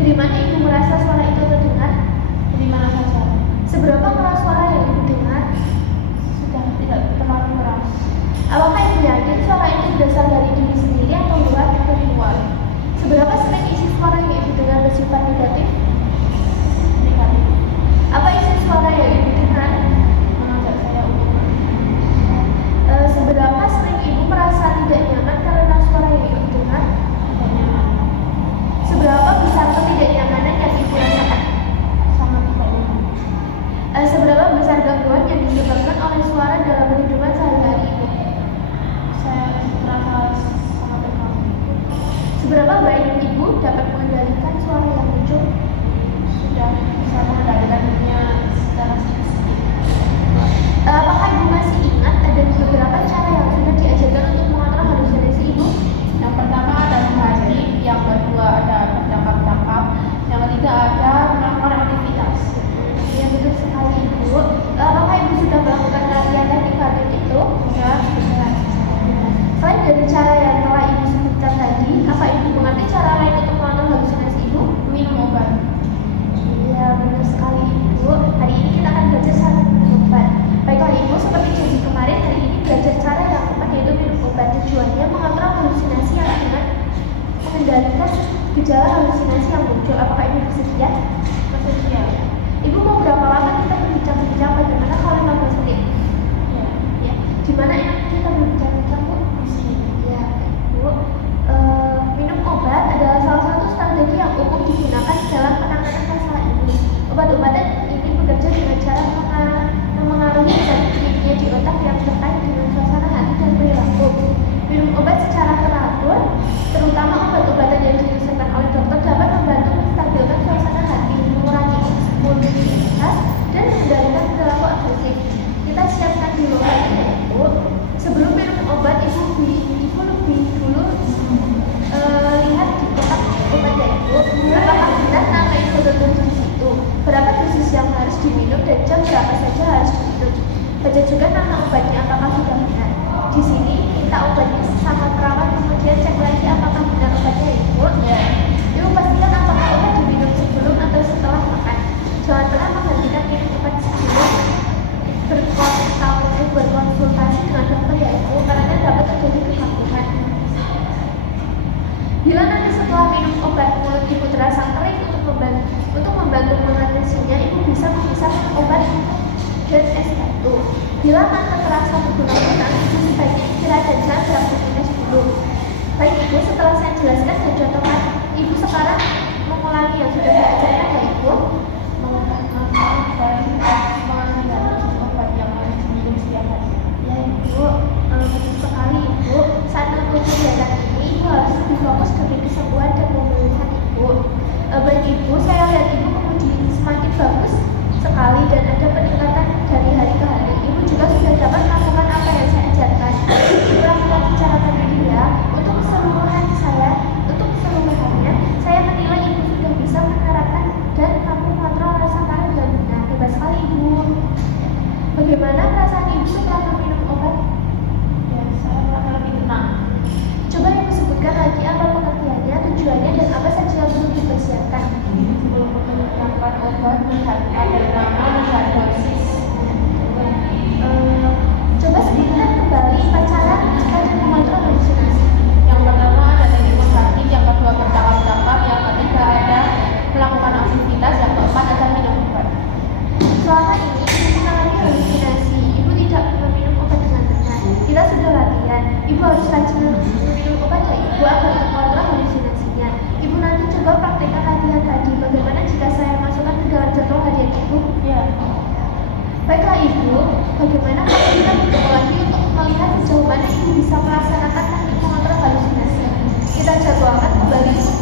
Dari mana ibu merasa suara itu terdengar? Dari mana saja? Seberapa keras suara yang ibu dengar? Sudah tidak terlalu keras. Apakah ibu yakin suara itu berasal dari diri sendiri atau luar? Dari luar. Seberapa sering isi suara yang ibu dengar bersifat negatif? Negatif. Apa isi suara yang ibu dengar? Mengajak saya untuk Seberapa sering ibu merasa tidak nyaman karena suara yang ibu dengar? tidak nyaman. Seberapa besar ketidaknyamanan yang ibu rasakan? Sangat tidak nyaman. Seberapa besar gangguan yang disebabkan oleh suara dalam kehidupan sehari-hari ibu? Saya merasa sangat terganggu. Seberapa baik ibu dapat mengendalikan suara yang muncul? Sudah bisa mengendalikannya secara sedikit. Apakah ibu masih ingat ada beberapa cara yang sudah diajarkan untuk mengontrol halusinasi ibu? Yang pertama ada menghati, yang kedua ada bercakap-cakap, yang ketiga ada melakukan aktivitas. Ya betul sekali ibu. Apakah ibu sudah melakukan latihan teknik karbit itu? Sudah benar. Selain dari cara yang telah ibu sebutkan tadi, apa ibu mengerti cara lain untuk mengontrol halusinasi ibu? Minum obat. Iya benar sekali ibu. Hari ini kita akan belajar cara minum obat. Baiklah ibu, seperti janji kemarin, hari ini belajar cara yang tepat yaitu minum obat. Tujuannya mengontrol halusinasi yang dengan mengendalikan gejala halusinasi yang muncul. Apakah ibu bersedia? Bersedia. Ibu mau berapa lama kita berbincang-bincang? Bagaimana kalau 15 menit? Ya. Ya. Di mana enaknya kita berbincang-bincang bu? Di sini. Ya, bu. Minum obat adalah salah satu strategi yang umum digunakan dalam penanganan masalah ini. Obat-obatan ini bekerja dengan cara mengaruhi zat kimia di otak yang terkait dengan suasana hati dan perilaku. Minum obat secara teratur, terutama obat-obatan yang diresepkan oleh dokter, dapat membantu menstabilkan suasana hati, mengurangi impulsivitas, dan mengendalikan perilaku agresif. Kita siapkan dulu ya, Bu. Sebelum minum obat, ibu lebih dulu lihat di kotak obatnya ibu. Apakah benar nama ibu tertulis di situ? Berapa dosis yang harus diminum dan jam berapa saja harus diminum? Baca juga nama obatnya apakah sudah benar. Di sini minta obatnya sangat terawat, kemudian cek lagi apakah benar obatnya ibu. Ya. Ibu pastikan apakah obat diminum sebelum atau setelah makan. Jangan pernah menggantikan minum obat sebelum berkonsultasi dengan dokter ya ibu, karena dapat terjadi kegangguan. Bila nanti setelah minum obat mulut ibu terasa kering untuk membantu mengatasinya, ibu bisa memisahkan obat dan es batu. Bila mata terasa berguna-guna, ibu sebaiknya istirahat dan jangan beraktivitas dulu. Baik ibu, setelah saya jelaskan dan contohkan, ibu sekarang mengulangi yang sudah saya ajarkan ya ibu. Ya ibu, betul sekali ibu. Saat menempuh kegiatan ini, ibu harus lebih fokus demi kesembuhan dan pemulihan ibu. Baik ibu, saya lihat ibu kemudian semakin bagus sekali dan ada peningkatan dari hari ke hari. Ibu juga sudah dapat melakukan apa yang saya ajarkan. Ulang-ulang cara tadi ya. Untuk keseluruhannya, saya menilai ibu sudah bisa menerapkan dan mampu mengontrol rasa marah dan benar. Hebat sekali ibu. Bagaimana perasaan ibu setelah meminum obat? Ya, saya merasa lebih tenang. Coba ibu sebutkan lagi apa pengertiannya, tujuannya, dan apa saja yang perlu dipersiapkan. Sebelum menyiapkan obat, melihat ada nama, melihat dosis. Coba sebutkan kembali cara kita mengontrol halusinasi. Yang pertama ada teknik menghati, yang kedua bercakap-cakap, yang ketiga ada melakukan aktivitas, yang keempat ada minum obat. Selama ini ibu mengalami halusinasi, ibu tidak meminum obat dengan benar. Kita sudah latihan, ibu harus rajin meminum obat ya ibu agar terkontrol halusinasinya. Ibu nanti coba praktekkan latihan tadi. Bagaimana jika saya masukkan ke dalam jadwal harian ibu? Ya. Baiklah ibu, bagaimana kalau kita bertemu lagi untuk melihat sejauh mana ibu bisa melaksanakan teknik mengontrol halusinasi? Kita jadwalkan kembali untuk